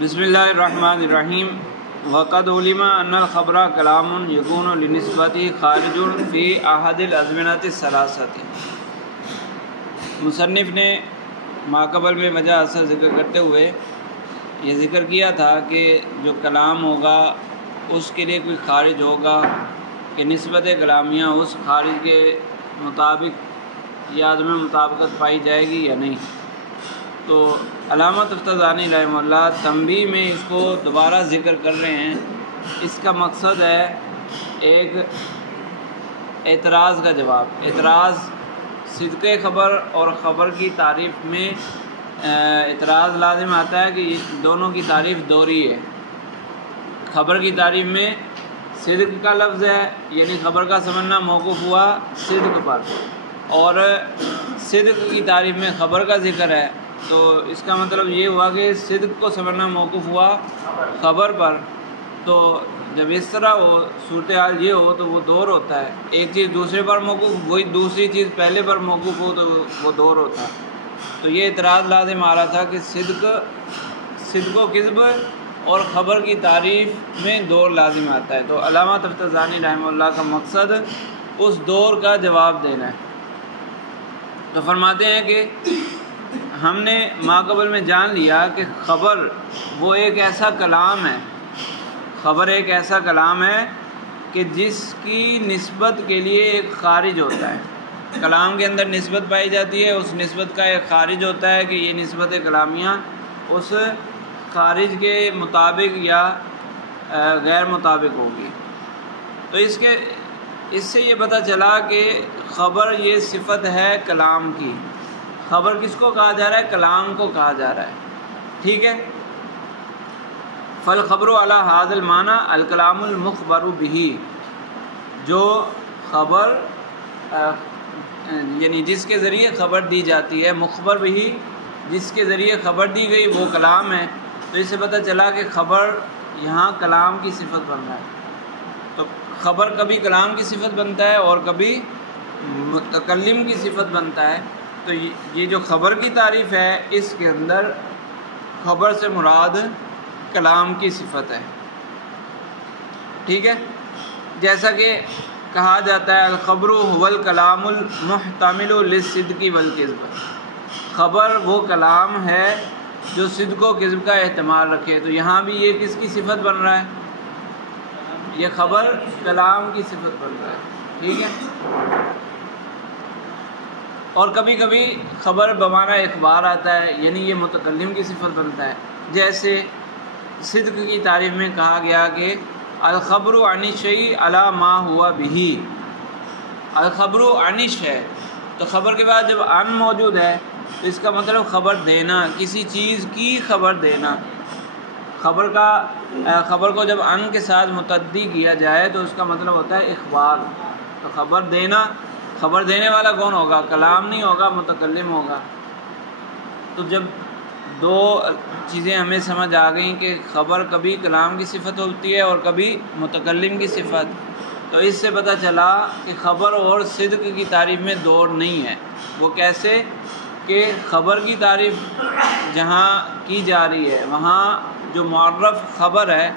بسم اللہ الرحمن الرحیم وقد علم ان الخبر کلام یکون لنسبت خارج فی احد الازمنۃ الثلاثۃ۔ مصنف نے ماقبل میں وجہ اثر ذکر کرتے ہوئے یہ ذکر کیا تھا کہ جو کلام ہوگا اس کے لیے کوئی خارج ہوگا کہ نسبت کلامیہ اس خارج کے مطابق یا عدم مطابقت پائی جائے گی یا نہیں۔ تو علامہ تفتزانی رحمہ اللہ تنبیہ میں اس کو دوبارہ ذکر کر رہے ہیں۔ اس کا مقصد ہے ایک اعتراض کا جواب۔ اعتراض صدق خبر اور خبر کی تعریف میں اعتراض لازم آتا ہے کہ دونوں کی تعریف دوہری ہے۔ خبر کی تعریف میں صدق کا لفظ ہے، یعنی خبر کا سمجھنا موقوف ہوا صدق پر، اور صدق کی تعریف میں خبر کا ذکر ہے، تو اس کا مطلب یہ ہوا کہ صدق کو سمجھنا موقوف ہوا خبر پر۔ تو جب اس طرح ہو، صورتحال یہ ہو تو وہ دور ہوتا ہے، ایک چیز دوسرے پر موقوف، وہی دوسری چیز پہلے پر موقوف ہو تو وہ دور ہوتا ہے۔ تو یہ اعتراض لازم آ رہا تھا کہ صدق و کذب اور خبر کی تعریف میں دور لازم آتا ہے۔ تو علامہ تفتزانی رحمہ اللہ کا مقصد اس دور کا جواب دینا ہے۔ تو فرماتے ہیں کہ ہم نے ماقبل میں جان لیا کہ خبر وہ ایک ایسا کلام ہے، خبر ایک ایسا کلام ہے کہ جس کی نسبت کے لیے ایک خارج ہوتا ہے۔ کلام کے اندر نسبت پائی جاتی ہے، اس نسبت کا ایک خارج ہوتا ہے کہ یہ نسبت کلامیہ اس خارج کے مطابق یا غیر مطابق ہوگی۔ تو اس سے یہ پتہ چلا کہ خبر یہ صفت ہے کلام کی۔ خبر کس کو کہا جا رہا ہے؟ کلام کو کہا جا رہا ہے، ٹھیک ہے۔ فالخبر علی ھذا المعنی الکلام المخبر بہ، جو خبر یعنی جس کے ذریعے خبر دی جاتی ہے، مخبر بہ جس کے ذریعے خبر دی گئی وہ کلام ہے۔ تو اس سے پتہ چلا کہ خبر یہاں کلام کی صفت بن رہا ہے۔ تو خبر کبھی کلام کی صفت بنتا ہے اور کبھی متکلم کی صفت بنتا ہے۔ تو یہ جو خبر کی تعریف ہے اس کے اندر خبر سے مراد کلام کی صفت ہے، ٹھیک ہے۔ جیسا کہ کہا جاتا ہے الخبر هو الکلام المحتمل للصدق والکذب، خبر وہ کلام ہے جو صدق و کذب کا احتمال رکھے۔ تو یہاں بھی یہ کس کی صفت بن رہا ہے؟ یہ خبر کلام کی صفت بن رہا ہے، ٹھیک ہے۔ اور کبھی کبھی خبر بمعنی اخبار آتا ہے، یعنی یہ متکلم کی صفت بنتا ہے۔ جیسے صدق کی تعریف میں کہا گیا کہ الخبر عن الشیء علی ما ہوا بہ، الخبر عن ہے، تو خبر کے بعد جب عن موجود ہے تو اس کا مطلب خبر دینا، کسی چیز کی خبر دینا۔ خبر کو جب عن کے ساتھ متعدی کیا جائے تو اس کا مطلب ہوتا ہے اخبار۔ تو خبر دینا، خبر دینے والا کون ہوگا؟ کلام نہیں ہوگا، متکلم ہوگا۔ تو جب دو چیزیں ہمیں سمجھ آ گئیں کہ خبر کبھی کلام کی صفت ہوتی ہے اور کبھی متکلم کی صفت، تو اس سے پتہ چلا کہ خبر اور صدق کی تعریف میں دوڑ نہیں ہے۔ وہ کیسے کہ خبر کی تعریف جہاں کی جا رہی ہے وہاں جو معرف خبر ہے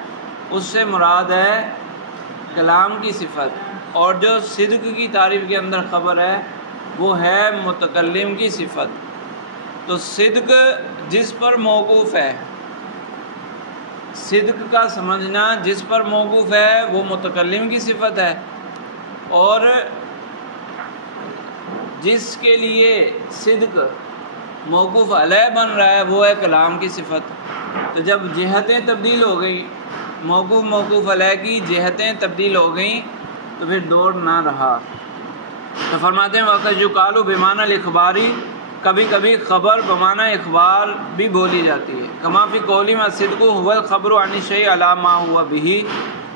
اس سے مراد ہے کلام کی صفت، اور جو صدق کی تعریف کے اندر خبر ہے وہ ہے متکلم کی صفت۔ تو صدق جس پر موقوف ہے، صدق کا سمجھنا جس پر موقوف ہے وہ متکلم کی صفت ہے، اور جس کے لیے صدق موقوف علیہ بن رہا ہے وہ ہے کلام کی صفت۔ تو جب جہتیں تبدیل ہو گئی، موقوف علیہ کی جہتیں تبدیل ہو گئیں تو پھر دوڑ نہ رہا۔ تو فرماتے ہیں وقت یقال بمعنی الاخباری، کبھی کبھی خبر بمعنی اخبار بھی بولی جاتی ہے۔ کما فی قولی ما صدق هو الخبر عن الشیء علی ما هو بہ،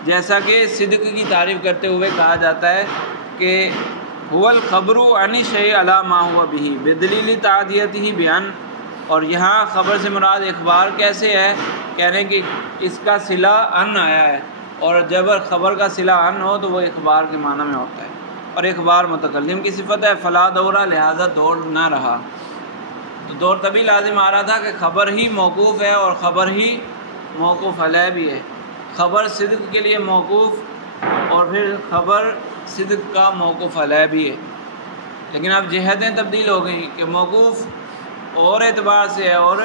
جیسا کہ صدق کی تعریف کرتے ہوئے کہا جاتا ہے کہ هو الخبر عن الشیء علی ما هو بہ بدلیل تعدیتہ بان، اور یہاں خبر سے مراد اخبار کیسے ہے؟ کہہ رہے ہیں کہ اس کا صلہ ان آیا ہے، اور جب خبر کا صلہ ان ہو تو وہ اخبار کے معنی میں ہوتا ہے، اور اخبار متکلم کی صفت ہے۔ فلا دورہ، لہذا دوڑ نہ رہا۔ تو دور تبھی لازم آ رہا تھا کہ خبر ہی موقوف ہے اور خبر ہی موقوف علیہ بھی ہے، خبر صدق کے لیے موقوف اور پھر خبر صدق کا موقوف علیہ بھی ہے، لیکن اب جہتیں تبدیل ہو گئیں کہ موقوف اور اعتبار سے ہے، اور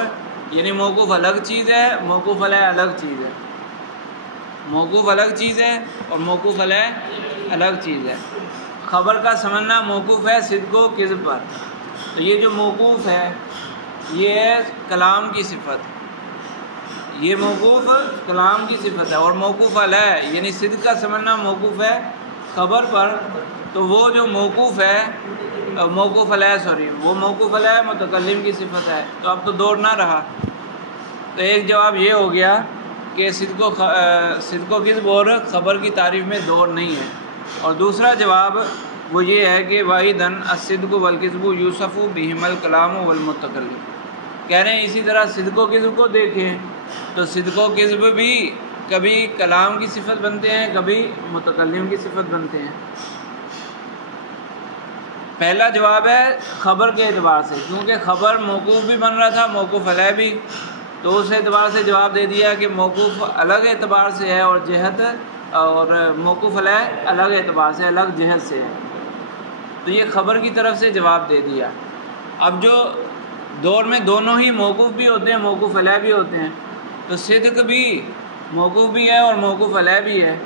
یعنی موقوف الگ چیز ہے، موقوف علیہ الگ چیز ہے، موقوف الگ چیز ہے اور موقوف علیہ الگ چیز ہے۔ خبر کا سمجھنا موقوف ہے صدق و کذب پر، تو یہ جو موقوف ہے یہ ہے کلام کی صفت، یہ موقوف کلام کی صفت ہے، اور موقوف علیہ یعنی صدق کا سمجھنا موقوف ہے خبر پر، تو وہ جو موقوف ہے موقوف علیہ وہ موقوف علیہ متکلم کی صفت ہے، تو اب تو دوڑ نہ رہا۔ تو ایک جواب یہ ہو گیا کہ صدق و کذب اور خبر کی تعریف میں دوڑ نہیں ہے، اور دوسرا جواب وہ یہ ہے کہ واحداً الصدق والکذب یوصف بہما الکلام والمتکلم، کہہ رہے ہیں اسی طرح صدق و کذب کو دیکھیں تو صدق و کذب بھی کبھی کلام کی صفت بنتے ہیں، کبھی متکلم کی صفت بنتے ہیں۔ پہلا جواب ہے خبر کے اعتبار سے، کیونکہ خبر موقوف بھی بن رہا تھا موقوف علیہ بھی، تو اس اعتبار سے جواب دے دیا کہ موقوف الگ اعتبار سے ہے اور جہت، اور موقوف علیہ الگ اعتبار سے الگ جہت سے ہے، تو یہ خبر کی طرف سے جواب دے دیا۔ اب جو دور میں دونوں ہی موقوف بھی ہوتے ہیں موقوف علیہ بھی ہوتے ہیں، تو صدق بھی موقوف بھی ہے اور موقوف علیہ بھی ہے،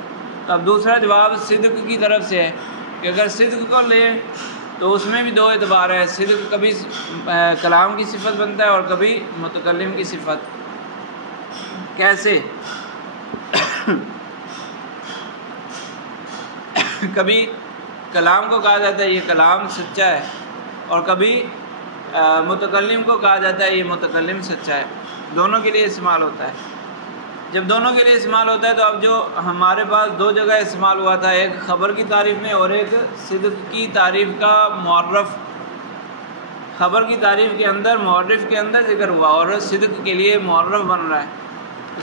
تو اب دوسرا جواب صدق کی طرف سے ہے کہ اگر صدق کو لیں تو اس میں بھی دو اعتبار ہے، صدق کبھی کلام کی صفت بنتا ہے اور کبھی متکلم کی صفت۔ کیسے؟ کبھی کلام کو کہا جاتا ہے یہ کلام سچا ہے، اور کبھی متکلم کو کہا جاتا ہے یہ متکلم سچا ہے، دونوں کے لیے استعمال ہوتا ہے۔ جب دونوں کے لیے استعمال ہوتا ہے تو اب جو ہمارے پاس دو جگہ استعمال ہوا تھا، ایک خبر کی تعریف میں اور ایک صدق کی تعریف کا معرف، خبر کی تعریف کے اندر معرف کے اندر ذکر ہوا اور صدق کے لیے معرف بن رہا ہے۔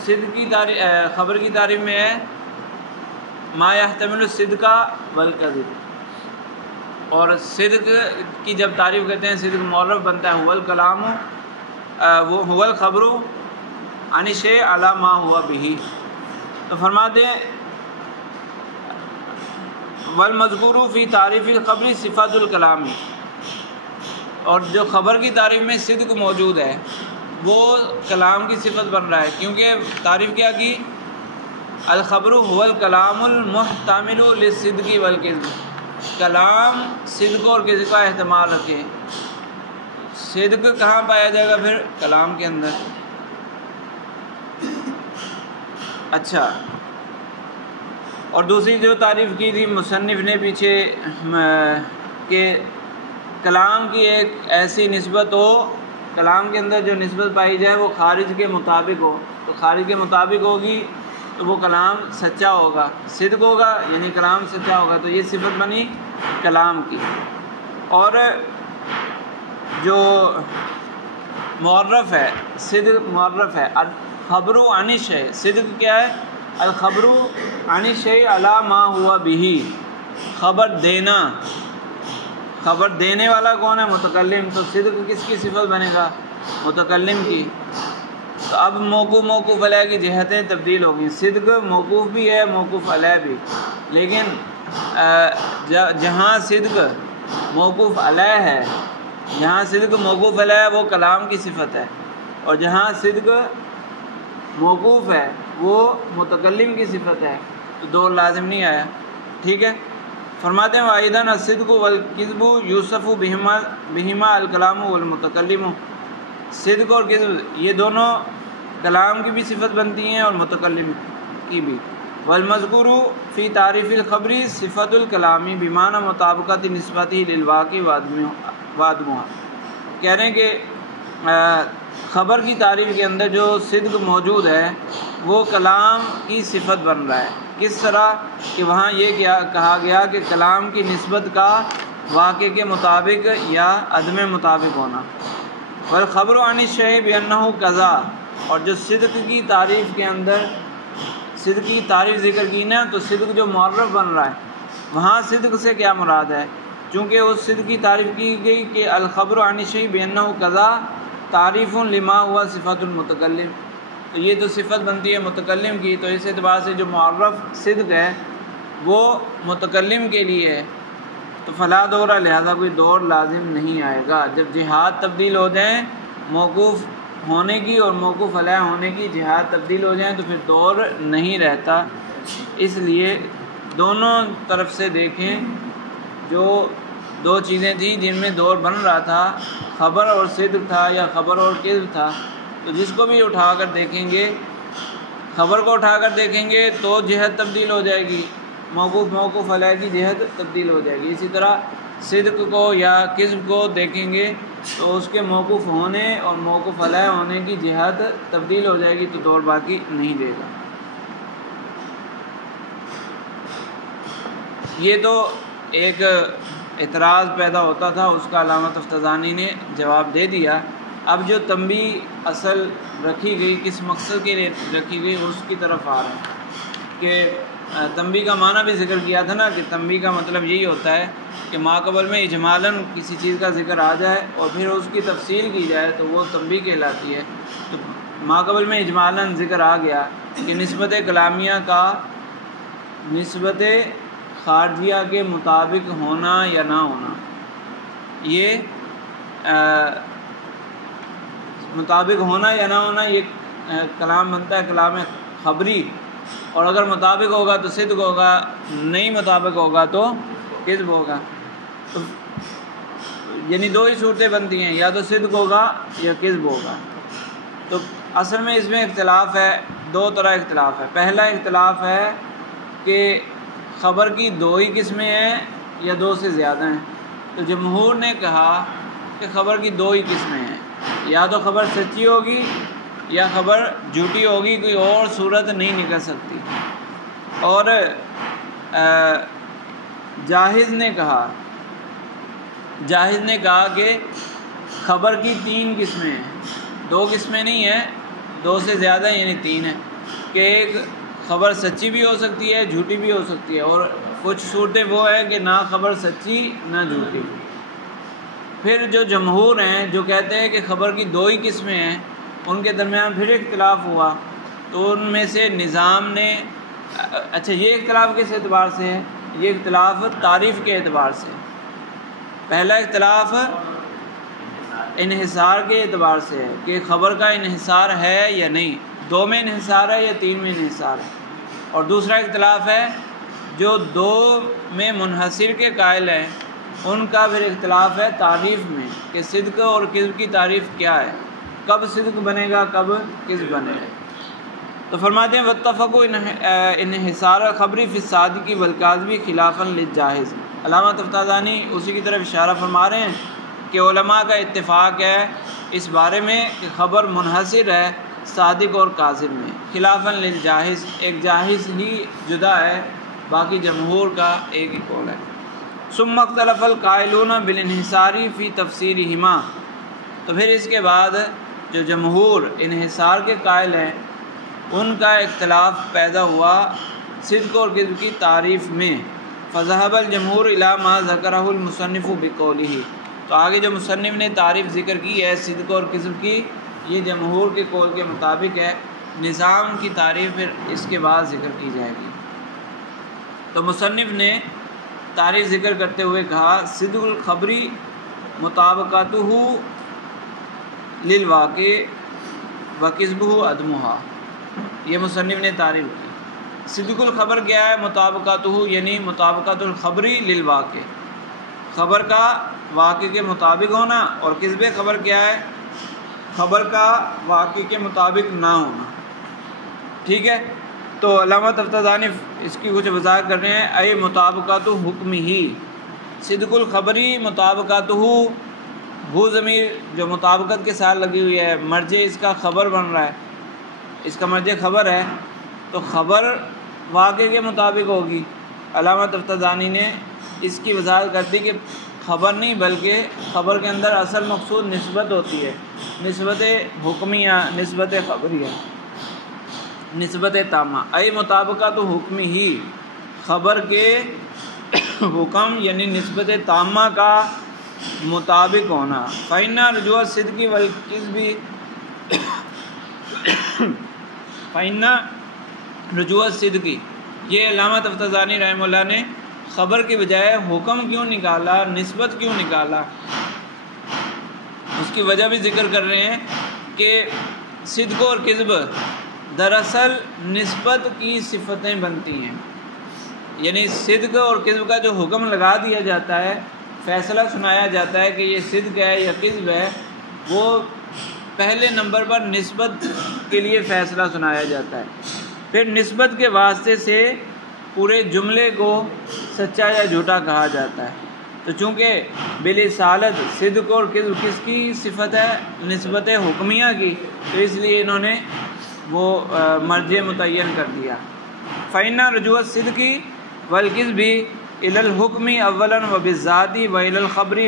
صدق کی تعریف خبر کی تعریف میں ہے ما یحتمل الصدق والکذب، اور صدق کی جب تعریف کرتے ہیں صدق معرف بنتا ہے، هو الکلام وہ هو الخبر عن الشیء علی ما ہوا به، تو فرماتے ہیں والمذکور فی تعریف الخبر صفات الکلام، اور جو خبر کی تعریف میں صدق موجود ہے وہ کلام کی صفت بن رہا ہے، کیونکہ تعریف کیا کی الخبر هو الکلام المحتمل للصدق والکذب، کلام صدق اور کذب کا احتمال رکھے، صدق کہاں پایا جائے گا پھر؟ کلام کے اندر۔ اچھا، اور دوسری جو تعریف کی تھی مصنف نے پیچھے کہ کلام کی ایک ایسی نسبت ہو، کلام کے اندر جو نسبت پائی جائے وہ خارج کے مطابق ہو، تو خارج کے مطابق ہوگی تو وہ کلام سچا ہوگا، صدق ہوگا یعنی کلام سچا ہوگا، تو یہ صفت بنی کلام کی۔ اور جو معرف ہے صدق معرف ہے، الخبر عن الشیء، صدق کیا ہے؟ الخبر عن الشیء علی ما ہوا به، خبر دینا، خبر دینے والا کون ہے؟ متکلم، تو صدق کس کی صفت بنے گا؟ متکلم کی۔ تو اب موقوف علیہ کی جہتیں تبدیل ہو گئی، صدق موقوف بھی ہے موقوف علیہ بھی، لیکن جہاں صدق موقوف علیہ ہے، جہاں صدق موقوف علیہ ہے وہ کلام کی صفت ہے، اور جہاں صدق موقوف ہے وہ متکلم کی صفت ہے، تو دو لازم نہیں آیا، ٹھیک ہے۔ فرماتے ہیں وَأَيْضًا الصِّدْقُ وَالْكِذْبُ يُوصَفُ بِهِمَا الْكَلَامُ وَالْمُتَكَلِّمُ، صدق اور کذب یہ دونوں کلام کی بھی صفت بنتی ہیں اور متکلم کی بھی۔ والمذکور فی تعریف الخبر صفت الکلامی بمعنی مطابقت نسبتی للواقع وعدمها، کہہ رہے ہیں کہ خبر کی تعریف کے اندر جو صدق موجود ہے وہ کلام کی صفت بن رہا ہے، کس طرح کہ وہاں یہ کیا کہا گیا کہ کلام کی نسبت کا واقع کے مطابق یا عدم مطابق ہونا۔ والخبر عن الشیء بأنه کذا، اور جو صدق کی تعریف کے اندر صدق کی تعریف ذکر کی نا، تو صدق جو معرف بن رہا ہے وہاں صدق سے کیا مراد ہے؟ چونکہ اس صدق کی تعریف کی گئی کہ الخبر عن الشیء بأنه کذا تعریف لما ہوا صفت المتکلم، تو یہ تو صفت بنتی ہے متکلم کی، تو اس اعتبار سے جو معرف صدق ہے وہ متکلم کے لیے ہے، تو فلا دورہ، لہذا کوئی دور لازم نہیں آئے گا۔ جب جہات تبدیل ہو جائیں موقوف ہونے کی اور موقوف علیہ ہونے کی، جہات تبدیل ہو جائیں تو پھر دور نہیں رہتا۔ اس لیے دونوں طرف سے دیکھیں، جو دو چیزیں تھیں جن میں دور بن رہا تھا، خبر اور صدق تھا یا خبر اور کذب تھا، تو جس کو بھی اٹھا کر دیکھیں گے، خبر کو اٹھا کر دیکھیں گے تو جہت تبدیل ہو جائے گی، موقوف علیہ کی جہت تبدیل ہو جائے گی۔ اسی طرح صدق کو یا کذب کو دیکھیں گے تو اس کے موقوف ہونے اور موقوف علیہ ہونے کی جہت تبدیل ہو جائے گی، تو دور باقی نہیں دے گا۔ یہ تو ایک اعتراض پیدا ہوتا تھا، اس کا علامہ تفتزانی نے جواب دے دیا۔ اب جو تنبیہ اصل رکھی گئی، کس مقصد کے لیے رکھی گئی، اس کی طرف آ رہے ہیں کہ تنبیہ کا معنی بھی ذکر کیا تھا نا، کہ تنبیہ کا مطلب یہی ہوتا ہے کہ ماقبل میں اجمالاً کسی چیز کا ذکر آ جائے اور پھر اس کی تفصیل کی جائے تو وہ تنبیہ کہلاتی ہے۔ تو ماقبل میں اجمالاً ذکر آ گیا کہ نسبت کلامیہ کا نسبت خارجیہ کے مطابق ہونا یا نہ ہونا، یہ مطابق ہونا یا نہ ہونا یہ کلام بنتا ہے کلام خبری، اور اگر مطابق ہوگا تو صدق ہوگا، نہیں مطابق ہوگا تو کذب ہوگا۔ تو یعنی دو ہی صورتیں بنتی ہیں، یا تو صدق ہوگا یا کذب ہوگا۔ تو اصل میں اس میں اختلاف ہے، دو طرح اختلاف ہے۔ پہلا اختلاف ہے کہ خبر کی دو ہی قسمیں ہیں یا دو سے زیادہ ہیں۔ تو جمہور نے کہا کہ خبر کی دو ہی قسمیں ہیں، یا تو خبر سچی ہوگی یا خبر جھوٹی ہوگی، کوئی اور صورت نہیں نکل سکتی۔ اور جاہز نے کہا کہ خبر کی تین قسمیں ہیں، دو قسمیں نہیں ہیں، دو سے زیادہ یعنی تین ہیں، کہ ایک خبر سچی بھی ہو سکتی ہے، جھوٹی بھی ہو سکتی ہے، اور کچھ صورتیں وہ ہیں کہ نہ خبر سچی نہ جھوٹی۔ پھر جو جمہور ہیں جو کہتے ہیں کہ خبر کی دو ہی قسمیں ہیں، ان کے درمیان پھر اختلاف ہوا، تو ان میں سے نظام نے اچھا یہ اختلاف کس اعتبار سے ہے؟ یہ اختلاف تعریف کے اعتبار سے۔ پہلا اختلاف انحصار کے اعتبار سے ہے کہ خبر کا انحصار ہے یا نہیں، دو میں انحصار ہے یا تین میں انحصار ہے۔ اور دوسرا اختلاف ہے جو دو میں منحصر کے قائل ہیں، ان کا پھر اختلاف ہے تعریف میں، کہ صدق اور کذب کی تعریف کیا ہے، کب صدق بنے گا کب کذب بنے گا۔ تو فرماتے ہیں واتفقوا انحصار خبری فی الصادق والکاذب خلافا للجاہز۔ علامہ تفتزانی اسی کی طرف اشارہ فرما رہے ہیں کہ علماء کا اتفاق ہے اس بارے میں کہ خبر منحصر ہے صادق اور کاذب میں، خلافا للجاہز، ایک جاہز ہی جدا ہے، باقی جمہور کا ایک ہی قول ہے۔ ثم اختلف القائلون بالانحصار فی تفسیرہما، تو پھر اس کے بعد جو جمہور انحصار کے قائل ہیں ان کا اختلاف پیدا ہوا صدق اور کذب کی تعریف میں۔ فذهب الجمہور الی ما ذکرہ المصنف بقولہ، تو آگے جو مصنف نے تعریف ذکر کی ہے صدق اور کذب کی، یہ جمہور کے قول کے مطابق ہے۔ نظام کی تعریف پھر اس کے بعد ذکر کی جائے گی۔ تو مصنف نے تعریف ذکر کرتے ہوئے کہا صدق الخبری مطابقتہ للواقع وکذبہ عدمہا، یہ مصنف نے تعریف کی۔ صدق الخبر کیا ہے؟ مطابقتہ یعنی مطابقت الخبری للواقع، خبر کا واقع کے مطابق ہونا، اور کذب خبر کیا ہے؟ خبر کا واقع کے مطابق نہ ہونا۔ ٹھیک ہے، تو علامہ تفتزانی اس کی کچھ وضاحت کر رہے ہیں۔ اے مطابقت حکم ہی صدق الخبری مطابقتہ، ہو ضمیر جو مطابقت کے ساتھ لگی ہوئی ہے، مرجع اس کا خبر بن رہا ہے، اس کا مرجع خبر ہے، تو خبر واقع کے مطابق ہوگی۔ علامہ تفتزانی نے اس کی وضاحت کر دی کہ خبر نہیں بلکہ خبر کے اندر اصل مقصود نسبت ہوتی ہے، نسبت حکمیہ، نسبت خبریہ، نسبت تامہ۔ اے مطابقت حکم ہی، خبر کے حکم یعنی نسبت تامہ کا مطابق ہونا۔ فإن رجوع الصدق والکذب فإن رجوع صدقی، یہ علامہ تفتزانی رحمہ اللہ نے خبر کی بجائے حکم کیوں نکالا، نسبت کیوں نکالا، اس کی وجہ بھی ذکر کر رہے ہیں کہ صدق اور کذب دراصل نسبت کی صفتیں بنتی ہیں، یعنی صدق اور کذب کا جو حکم لگا دیا جاتا ہے، فیصلہ سنایا جاتا ہے کہ یہ صدق ہے یا کذب ہے، وہ پہلے نمبر پر نسبت کے لیے فیصلہ سنایا جاتا ہے، پھر نسبت کے واسطے سے پورے جملے کو سچا یا جھوٹا کہا جاتا ہے۔ تو چونکہ بالرسالت صدق اور کذب کس کی صفت ہے؟ نسبت حکمیہ کی، تو اس لیے انہوں نے وہ مرجع متعین کر دیا۔ فَإِنَّ رُجُوعَ الصِّدْقِ وَالْكِذْبِ إِلَى الْحُكْمِ أَوَّلًا وَبِالذَّاتِ وَإِلَى الْخَبْرِ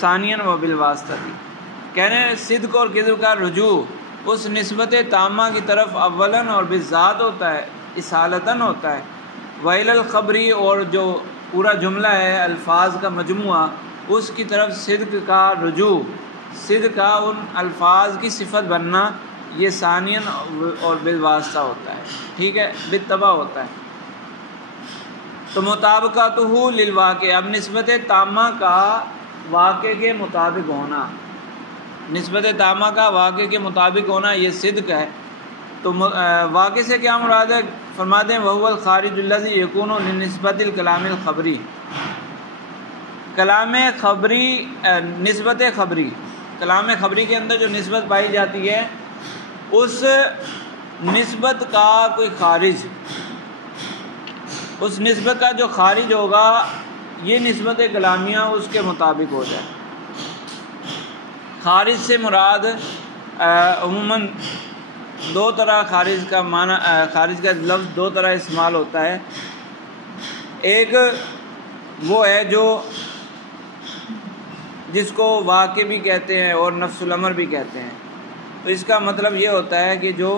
ثَانِيًا وَبِالْوَاسِطَةِ، کہنے صدق اور کذب کا رجوع اس نسبت تامہ کی طرف اولاً اور بالذات ہوتا ہے، اصالتاً ہوتا ہے، وَإِلَى الْخَبْرِ اور جو پورا جملہ ہے الفاظ کا مجموعہ، اس کی طرف صدق کا رجوع، صدق کا ان الفاظ کی صفت بننا، یہ ثانیاً اور بالواسطہ ہوتا ہے، ٹھیک ہے، بالتبع ہوتا ہے۔ تو مطابقتہ للواقع، اب نسبت تامہ کا واقع کے مطابق ہونا، نسبت تامہ کا واقع کے مطابق ہونا یہ صدق ہے۔ تو واقع سے کیا مراد ہے؟ فرماتے ہیں وَهُوَ الْخَارِجُ الَّذِي يَكُونُ لِنِسْبَةِ الْكَلَامِ الْخَبْرِ، کلام خبری، نسبت خبری، کلام خبری کے اندر جو نسبت پائی جاتی ہے، اس نسبت کا کوئی خارج، اس نسبت کا جو خارج ہوگا یہ نسبت کلامیہ اس کے مطابق ہو جائے۔ خارج سے مراد عموماً دو طرح خارج کا معنی، خارج کا لفظ دو طرح استعمال ہوتا ہے، ایک وہ ہے جو جس کو واقع بھی کہتے ہیں اور نفس الامر بھی کہتے ہیں، تو اس کا مطلب یہ ہوتا ہے کہ جو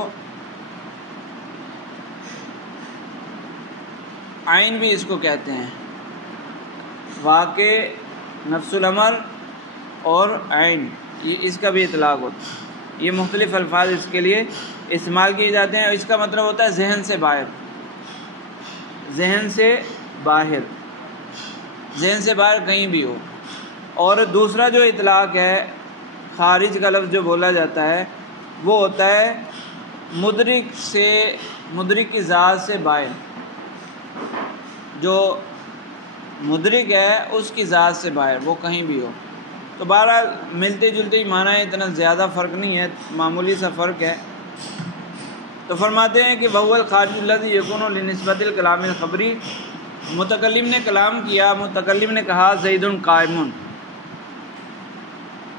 عین بھی اس کو کہتے ہیں، واقع، نفس الامر اور عین، اس کا بھی اطلاق ہوتا ہے، یہ مختلف الفاظ اس کے لیے استعمال کیے جاتے ہیں، اور اس کا مطلب ہوتا ہے ذہن سے باہر، ذہن سے باہر، ذہن سے باہر کہیں بھی ہو۔ اور دوسرا جو اطلاق ہے خارج کا لفظ جو بولا جاتا ہے وہ ہوتا ہے مدرک سے، مدرک کی ذات سے باہر، جو مدرک ہے اس کی ذات سے باہر، وہ کہیں بھی ہو۔ تو بہرحال ملتے جلتے ہی معنی ہے، اتنا زیادہ فرق نہیں ہے، معمولی سا فرق ہے۔ تو فرماتے ہیں کہ وَهُوَ الْخَارِجُ الَّذِي يَكُونُ لِنِسْبَةِ الْكَلَامِ الْخَبْرِ، متکلم نے کلام کیا، متکلم نے کہا زید قائم،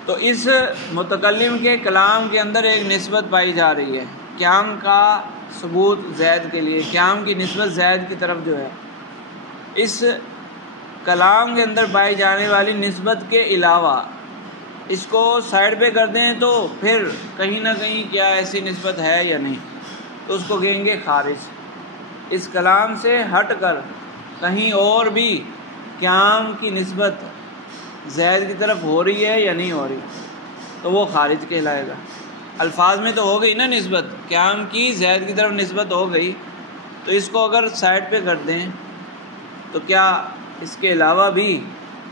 تو اس متکلم کے کلام کے اندر ایک نسبت پائی جا رہی ہے، قیام کا ثبوت زید کے لیے، قیام کی نسبت زید کی طرف جو ہے، اس کلام کے اندر پائی جانے والی نسبت کے علاوہ اس کو سائڈ پہ کر دیں تو پھر کہیں نہ کہیں کیا ایسی نسبت ہے یا نہیں، تو اس کو کہیں گے خارج۔ اس کلام سے ہٹ کر کہیں اور بھی قیام کی نسبت زید کی طرف ہو رہی ہے یا نہیں ہو رہی، تو وہ خارج کہلائے گا۔ الفاظ میں تو ہو گئی نا نسبت، قیام کی زید کی طرف نسبت ہو گئی، تو اس کو اگر سائڈ پہ کر دیں تو کیا اس کے علاوہ بھی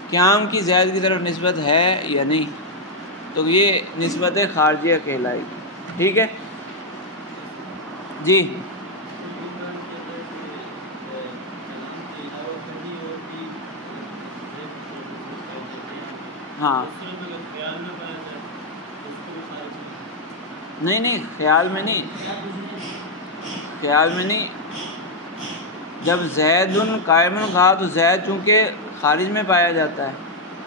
قیام کی زید کی طرف نسبت ہے یا نہیں، تو یہ نسبت خارجیہ کہلائے گی، ٹھیک ہے جی۔ ہاں نہیں، خیال میں نہیں، خیال میں نہیں، جب زید قائم کہا تو زید چونکہ خارج میں پایا جاتا ہے،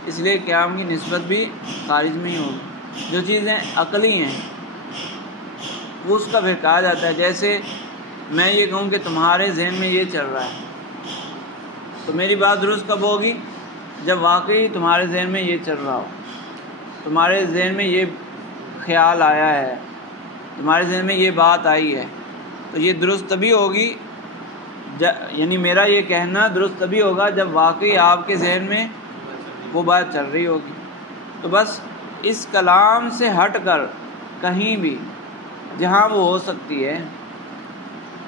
اس لیے قیام کی نسبت بھی خارج میں ہی ہوگی۔ جو چیزیں عقلی ہیں وہ اس کا پھر کہا جاتا ہے، جیسے میں یہ کہوں کہ تمہارے ذہن میں یہ چل رہا ہے، تو میری بات درست کب ہوگی؟ جب واقعی تمہارے ذہن میں یہ چل رہا ہو، تمہارے ذہن میں یہ خیال آیا ہے، تمہارے ذہن میں یہ بات آئی ہے، تو یہ درست تبھی ہوگی، یعنی میرا یہ کہنا درست تبھی ہوگا جب واقعی آپ کے ذہن میں وہ بات چل رہی ہوگی۔ تو بس اس کلام سے ہٹ کر کہیں بھی جہاں وہ ہو سکتی ہے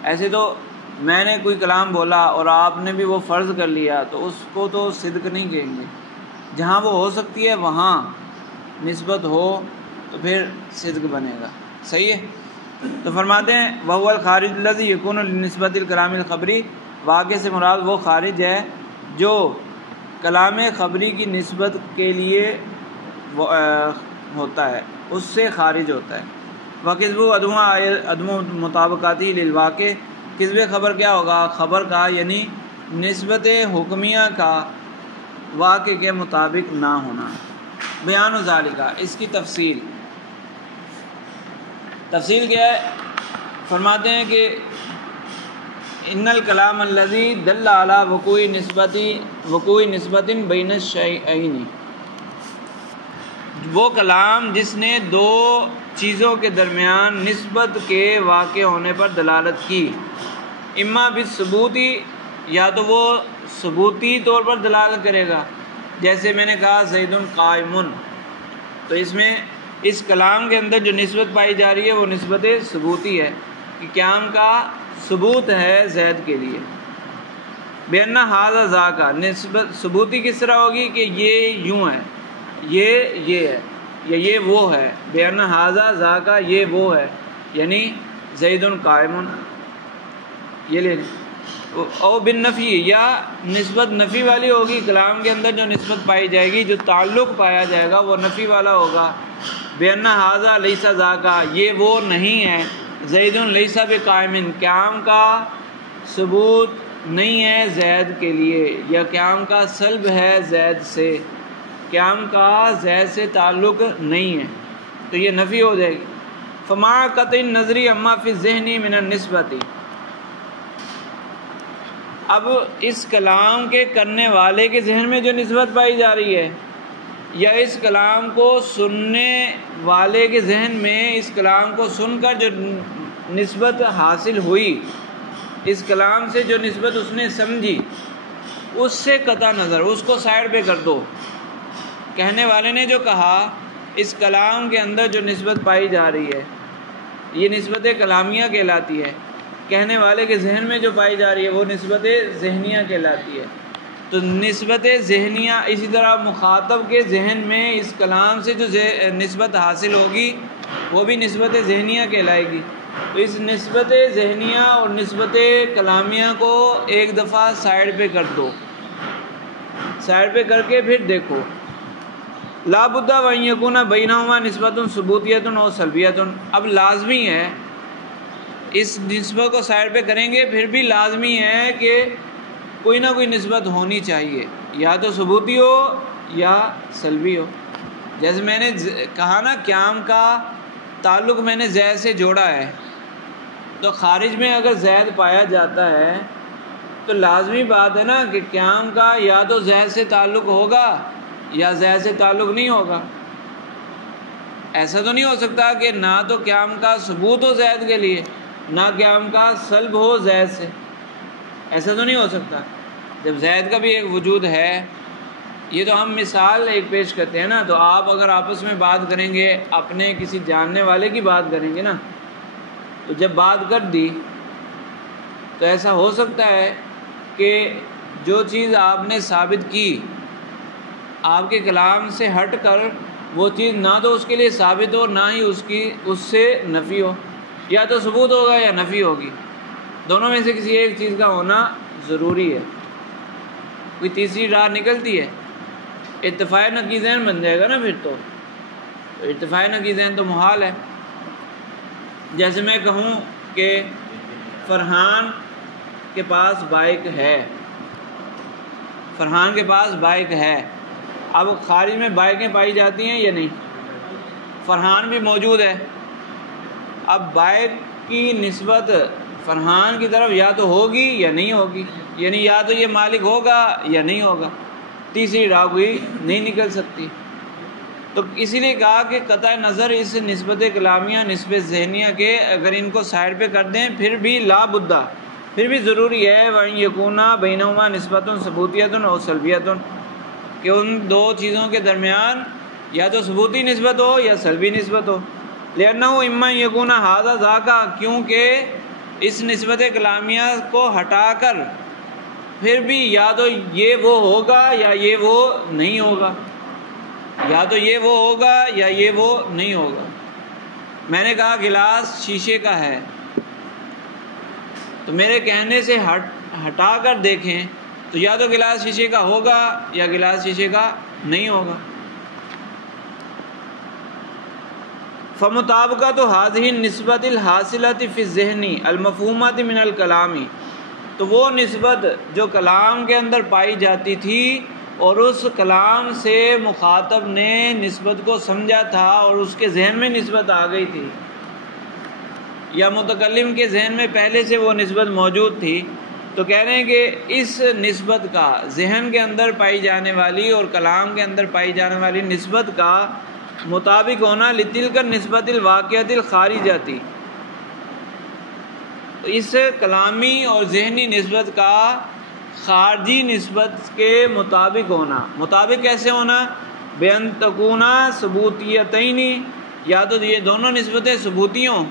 ایسے تو میں نے کوئی کلام بولا اور آپ نے بھی وہ فرض کر لیا تو اس کو تو صدق نہیں کہیں گے. جہاں وہ ہو سکتی ہے وہاں نسبت ہو تو پھر صدق بنے گا. صحیح ہے. تو فرماتے ہیں وَهُوَ الْخَارِجُ الَّذِي يَكُونُ لِنِسْبَةِ الْكَلَامِ الْخَبْرِ، واقع سے مراد وہ خارج ہے جو کلام خبری کی نسبت کے لیے ہوتا ہے، اس سے خارج ہوتا ہے. وَكِذْبُ عَدْمُ مُطَابَقَتِهِ لِلْوَاقِعِ، کذب خبر کیا ہوگا؟ خبر کا یعنی نسبت حکمیہ کا واقع کے مطابق نہ ہونا. بیان و ذالکہ، اس کی تفصیل کیا ہے؟ فرماتے ہیں کہ ان الکلام الذی دل علی وقوع نسبت بین الشیئین، وہ کلام جس نے دو چیزوں کے درمیان نسبت کے واقع ہونے پر دلالت کی، اما بالثبوتی، یا تو وہ ثبوتی طور پر دلالت کرے گا، جیسے میں نے کہا زید قائم، تو اس میں اس کلام کے اندر جو نسبت پائی جا رہی ہے وہ نسبت ثبوتی ہے کہ قیام کا ثبوت ہے زید کے لیے. بأن ھذا ذاک، نسبت ثبوتی کس طرح ہوگی کہ یہ یوں ہے، یہ ہے، یا یہ وہ ہے. بأن ھذا ذاک، یہ وہ ہے، یعنی زید قائم، یہ لے لیں. او بالنفی، یا نسبت نفی والی ہوگی، کلام کے اندر جو نسبت پائی جائے گی، جو تعلق پایا جائے گا وہ نفی والا ہوگا. بأن ھذا لیس ذاک، یہ وہ نہیں ہے، زید لیس بقائم، قیام کا ثبوت نہیں ہے زید کے لیے، یا قیام کا سلب ہے زید سے، قیام کا زید سے تعلق نہیں ہے، تو یہ نفی ہو جائے گی. فما قطع النظر اما فی الذہن من النسبت، اب اس کلام کے کرنے والے کے ذہن میں جو نسبت پائی جا رہی ہے، یا اس کلام کو سننے والے کے ذہن میں اس کلام کو سن کر جو نسبت حاصل ہوئی، اس کلام سے جو نسبت اس نے سمجھی، اس سے قطع نظر، اس کو سائڈ پہ کر دو. کہنے والے نے جو کہا، اس کلام کے اندر جو نسبت پائی جا رہی ہے یہ نسبت کلامیہ کہلاتی ہے، کہنے والے کے ذہن میں جو پائی جا رہی ہے وہ نسبت ذہنیہ کہلاتی ہے. تو نسبت ذہنیہ، اسی طرح مخاطب کے ذہن میں اس کلام سے جو نسبت حاصل ہوگی وہ بھی نسبت ذہنیہ کہلائے گی. تو اس نسبت ذہنیہ اور نسبت کلامیہ کو ایک دفعہ سائڈ پہ کر دو، سائڈ پہ کر کے پھر دیکھو. لا بد وان یکون بینہما نسبت ثبوتیۃ و سلبیۃ، اب لازمی ہے اس نسبت کو سائڈ پہ کریں گے، پھر بھی لازمی ہے کہ کوئی نہ کوئی نسبت ہونی چاہیے، یا تو ثبوتی ہو یا سلبی ہو. جیسے میں نے کہا نا، قیام کا تعلق میں نے زید سے جوڑا ہے، تو خارج میں اگر زید پایا جاتا ہے تو لازمی بات ہے نا کہ قیام کا یا تو زید سے تعلق ہوگا یا زید سے تعلق نہیں ہوگا. ایسا تو نہیں ہو سکتا کہ نہ تو قیام کا ثبوت ہو زید کے لیے، نہ قیام کا سلب ہو زید سے، ایسا تو نہیں ہو سکتا. جب زید کا بھی ایک وجود ہے، یہ تو ہم مثال ایک پیش کرتے ہیں نا. تو آپ اگر آپس میں بات کریں گے، اپنے کسی جاننے والے کی بات کریں گے نا، تو جب بات کر دی تو ایسا ہو سکتا ہے کہ جو چیز آپ نے ثابت کی، آپ کے کلام سے ہٹ کر وہ چیز نہ تو اس کے لیے ثابت ہو، نہ ہی اس سے نفی ہو. یا تو ثبوت ہوگا یا نفی ہوگی، دونوں میں سے کسی ایک چیز کا ہونا ضروری ہے. کوئی تیسری راہ نکلتی ہے، اتفاق نقیضین بن جائے گا نا پھر تو اتفاق نقیضین تو محال ہے. جیسے میں کہوں کہ فرحان کے پاس بائک ہے، فرحان کے پاس بائک ہے، اب خارج میں بائکیں پائی جاتی ہیں یا نہیں؟ فرحان بھی موجود ہے، اب بائک کی نسبت فرحان کی طرف یا تو ہوگی یا نہیں ہوگی، یعنی یا تو یہ مالک ہوگا یا نہیں ہوگا، تیسری راہ کوئی نہیں نکل سکتی. تو اسی لیے کہا کہ قطع نظر اس نسبت کلامیہ، نسبت ذہنیہ کے اگر ان کو سائڈ پہ کر دیں، پھر بھی لا بدہ، پھر بھی ضروری ہے وَإِن يَكُونَ بَيْنَهُمَا نِسْبَةٌ ثُبُوتِيَّةٌ أَوْ سَلْبِيَّةٌ، کہ ان دو چیزوں کے درمیان یا تو ثبوتی نسبت ہو یا سلبی نسبت ہو. لِأَنَّهُ إِمَّا يَكُونَ هَذَا ذَاكَ، کیونکہ اس نسبت کلامیہ کو ہٹا کر پھر بھی یا تو یہ وہ ہوگا یا یہ وہ نہیں ہوگا، یا تو یہ وہ ہوگا یا یہ وہ نہیں ہوگا۔ میں نے کہا گلاس شیشے کا ہے، تو میرے کہنے سے ہٹا کر دیکھیں تو یا تو گلاس شیشے کا ہوگا یا گلاس شیشے کا نہیں ہوگا۔ فمطابقۃ هذه النسبۃ الحاصلۃ فی الذہن المفہومۃ من الکلام، تو وہ نسبت جو کلام کے اندر پائی جاتی تھی اور اس کلام سے مخاطب نے نسبت کو سمجھا تھا اور اس کے ذہن میں نسبت آ گئی تھی، یا متکلم کے ذہن میں پہلے سے وہ نسبت موجود تھی، تو کہہ رہے ہیں کہ اس نسبت کا ذہن کے اندر پائی جانے والی اور کلام کے اندر پائی جانے والی نسبت کا مطابق ہونا لتلک النسبۃ الواقعۃ الخارجۃ، اس کلامی اور ذہنی نسبت کا خارجی نسبت کے مطابق ہونا۔ مطابق کیسے ہونا؟ بأن تکون ثبوتیتین، یا تو یہ دونوں نسبتیں ثبوتی ہوں،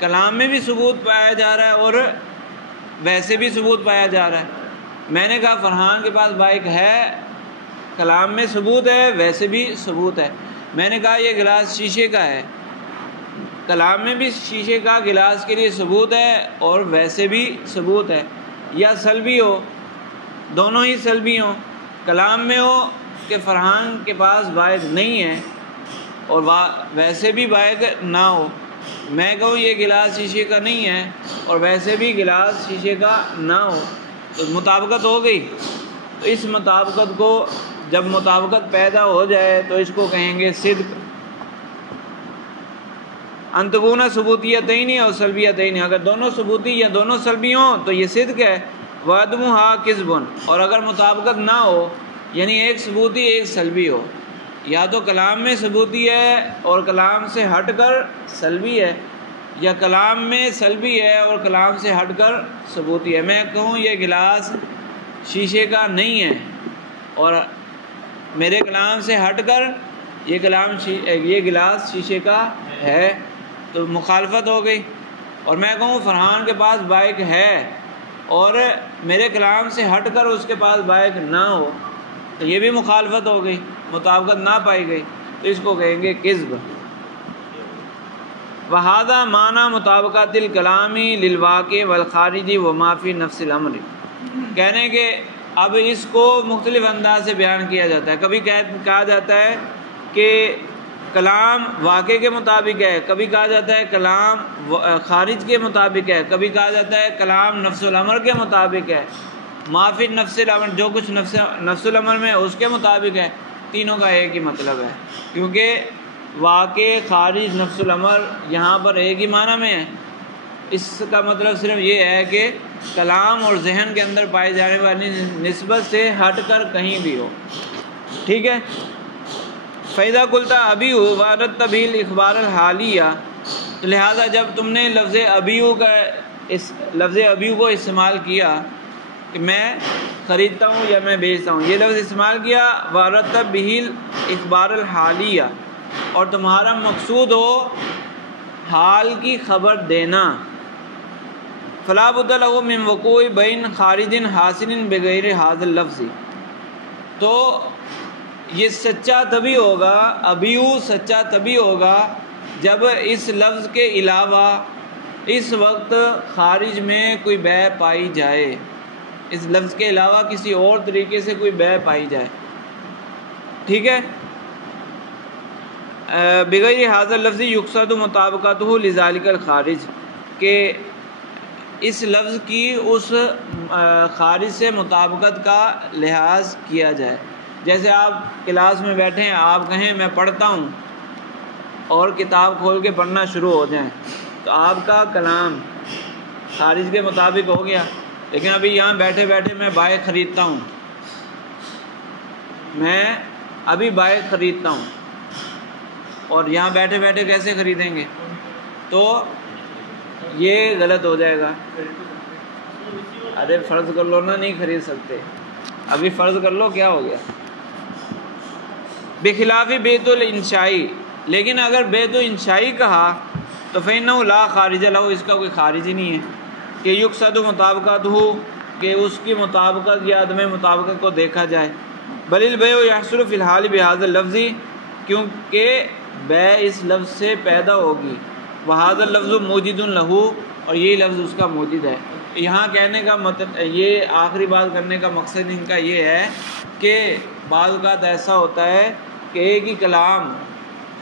کلام میں بھی ثبوت پایا جا رہا ہے اور ویسے بھی ثبوت پایا جا رہا ہے۔ میں نے کہا فرحان کے پاس بائک ہے، کلام میں ثبوت ہے ویسے بھی ثبوت ہے۔ میں نے کہا یہ گلاس شیشے کا ہے، کلام میں بھی شیشے کا گلاس کے لیے ثبوت ہے اور ویسے بھی ثبوت ہے۔ یا سلبی ہو، دونوں ہی سلبی ہوں، کلام میں ہو کہ فرحان کے پاس بائک نہیں ہے اور ویسے بھی بائک نہ ہو، میں کہوں یہ گلاس شیشے کا نہیں ہے اور ویسے بھی گلاس شیشے کا نہ ہو، تو مطابقت ہو گئی۔ تو اس مطابقت کو جب مطابقت پیدا ہو جائے تو اس کو کہیں گے صدق۔ ان تکون ثبوتیتین اور سلبیتین، اگر دونوں ثبوتی یا دونوں سلبی ہوں تو یہ صدق ہے۔ وعدمھا کذب، اور اگر مطابقت نہ ہو یعنی ایک ثبوتی ایک سلبی ہو، یا تو کلام میں ثبوتی ہے اور کلام سے ہٹ کر سلبی ہے، یا کلام میں سلبی ہے اور کلام سے ہٹ کر ثبوتی ہے۔ میں کہوں یہ گلاس شیشے کا نہیں ہے اور میرے کلام سے ہٹ کر یہ گلاس شیشے کا ہے، تو مخالفت ہو گئی۔ اور میں کہوں فرحان کے پاس بائک ہے اور میرے کلام سے ہٹ کر اس کے پاس بائک نہ ہو، تو یہ بھی مخالفت ہو گئی، مطابقت نہ پائی گئی، تو اس کو کہیں گے کذب۔ وہذا معنی مطابقت الکلامی للواقع والخارجی وما فی نفس الامر، کہنے کہ اب اس کو مختلف انداز سے بیان کیا جاتا ہے۔ کبھی کہا جاتا ہے کہ کلام واقع کے مطابق ہے، کبھی کہا جاتا ہے کلام خارج کے مطابق ہے، کبھی کہا جاتا ہے کلام نفس الامر کے مطابق ہے، ما فی نفس الامر، جو کچھ نفس الامر میں اس کے مطابق ہے۔ تینوں کا ایک ہی مطلب ہے، کیونکہ واقع خارج نفس الامر یہاں پر ایک ہی معنی میں ہے۔ اس کا مطلب صرف یہ ہے کہ کلام اور ذہن کے اندر پائی جانے والی نسبت سے ہٹ کر کہیں بھی ہو، ٹھیک ہے۔ فَإِذَا قُلْتَ أَبِيُّ وَأَرَدْتَ بِهِ الْإِخْبَارَ الْحَالِيَّ، تو لہٰذا جب تم نے لفظ ابیو کو استعمال کیا کہ میں خریدتا ہوں یا میں بیچتا ہوں، یہ لفظ استعمال کیا، وَأَرَدْتَ بِهِ الْإِخْبَارَ الْحَالِيَّ، اور تمہارا مقصود ہو حال کی خبر دینا، فلا بد له من وقوع بین خارج حاصل بغیر هذا اللفظ، تو یہ سچا تبھی ہوگا، ابیو سچا تبھی ہوگا جب اس لفظ کے علاوہ اس وقت خارج میں کوئی بے پائی جائے، اس لفظ کے علاوہ کسی اور طریقے سے کوئی بے پائی جائے، ٹھیک ہے۔ بغیر هذا اللفظ یقصد مطابقته لذلك الخارج، کہ اس لفظ کی اس خارج سے مطابقت کا لحاظ کیا جائے۔ جیسے آپ کلاس میں بیٹھے ہیں، آپ کہیں میں پڑھتا ہوں اور کتاب کھول کے پڑھنا شروع ہو جائیں، تو آپ کا کلام خارج کے مطابق ہو گیا۔ لیکن ابھی یہاں بیٹھے بیٹھے میں بائک خریدتا ہوں، میں ابھی بائک خریدتا ہوں، اور یہاں بیٹھے بیٹھے کیسے خریدیں گے؟ تو یہ غلط ہو جائے گا۔ ارے فرض کر لو نا، نہیں خرید سکتے، ابھی فرض کر لو کیا ہو گیا۔ بخلاف بیت الانشائی، لیکن اگر بیت الانشائی کہا تو فإنه لا خارج له، اس کا کوئی خارج ہی نہیں ہے کہ یقصد مطابقت ہو، کہ اس کی مطابقت یا عدم مطابقت کو دیکھا جائے. بل البیع یحصل فی الحال بهذا اللفظ، کیونکہ بیع اس لفظ سے پیدا ہوگی. وہذا اللفظ موجد له، اور یہی لفظ اس کا موجد ہے. یہاں کہنے کا مطلب، یہ آخری بات کرنے کا مقصد ان کا یہ ہے کہ بعض اوقات ایسا ہوتا ہے کہ ایک ہی کلام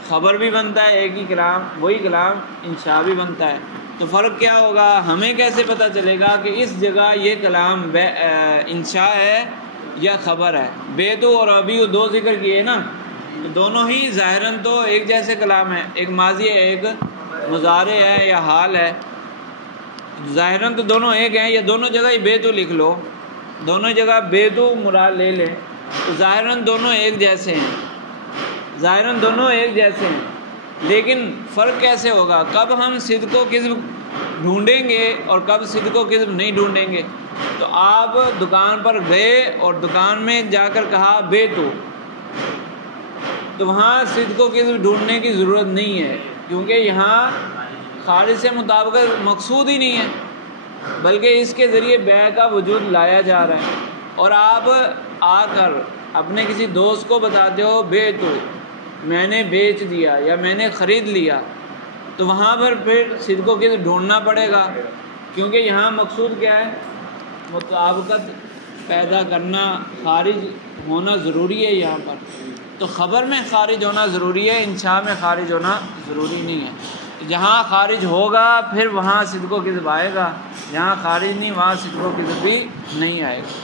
خبر بھی بنتا ہے، ایک ہی کلام وہی کلام انشاء بھی بنتا ہے. تو فرق کیا ہوگا؟ ہمیں کیسے پتہ چلے گا کہ اس جگہ یہ کلام انشاء ہے یا خبر ہے؟ بیتو اور ابیو دو ذکر کیے نا، تو دونوں ہی ظاہراً تو ایک جیسے کلام ہیں، ایک ماضی ہے ایک مضارع ہے یا حال ہے. ظاہراً تو دونوں ایک ہیں، یا دونوں جگہ ہی بیتو لکھ لو، دونوں جگہ بیتو مراد لے لیں، تو ظاہراً دونوں ایک جیسے ہیں، ظاہراً دونوں ایک جیسے ہیں. لیکن فرق کیسے ہوگا؟ کب ہم صدق و کذب ڈھونڈیں گے اور کب صدق و کذب نہیں ڈھونڈیں گے؟ تو آپ دکان پر گئے اور دکان میں جا کر کہا بیتو، تو وہاں صدق و کذب ڈھونڈنے کی ضرورت نہیں ہے، کیونکہ یہاں خارج سے مطابقت مقصود ہی نہیں ہے، بلکہ اس کے ذریعے بیع کا وجود لایا جا رہا ہے. اور آپ آ کر اپنے کسی دوست کو بتاتے ہو بیتو، میں نے بیچ دیا یا میں نے خرید لیا، تو وہاں پر پھر صدق و کذب ڈھونڈنا پڑے گا، کیونکہ یہاں مقصود کیا ہے؟ مطابقت پیدا کرنا، خارج ہونا ضروری ہے یہاں پر. تو خبر میں خارج ہونا ضروری ہے، انشاء میں خارج ہونا ضروری نہیں ہے. جہاں خارج ہوگا پھر وہاں صدق و کذب آئے گا، جہاں خارج نہیں وہاں صدق و کذب بھی نہیں آئے گا.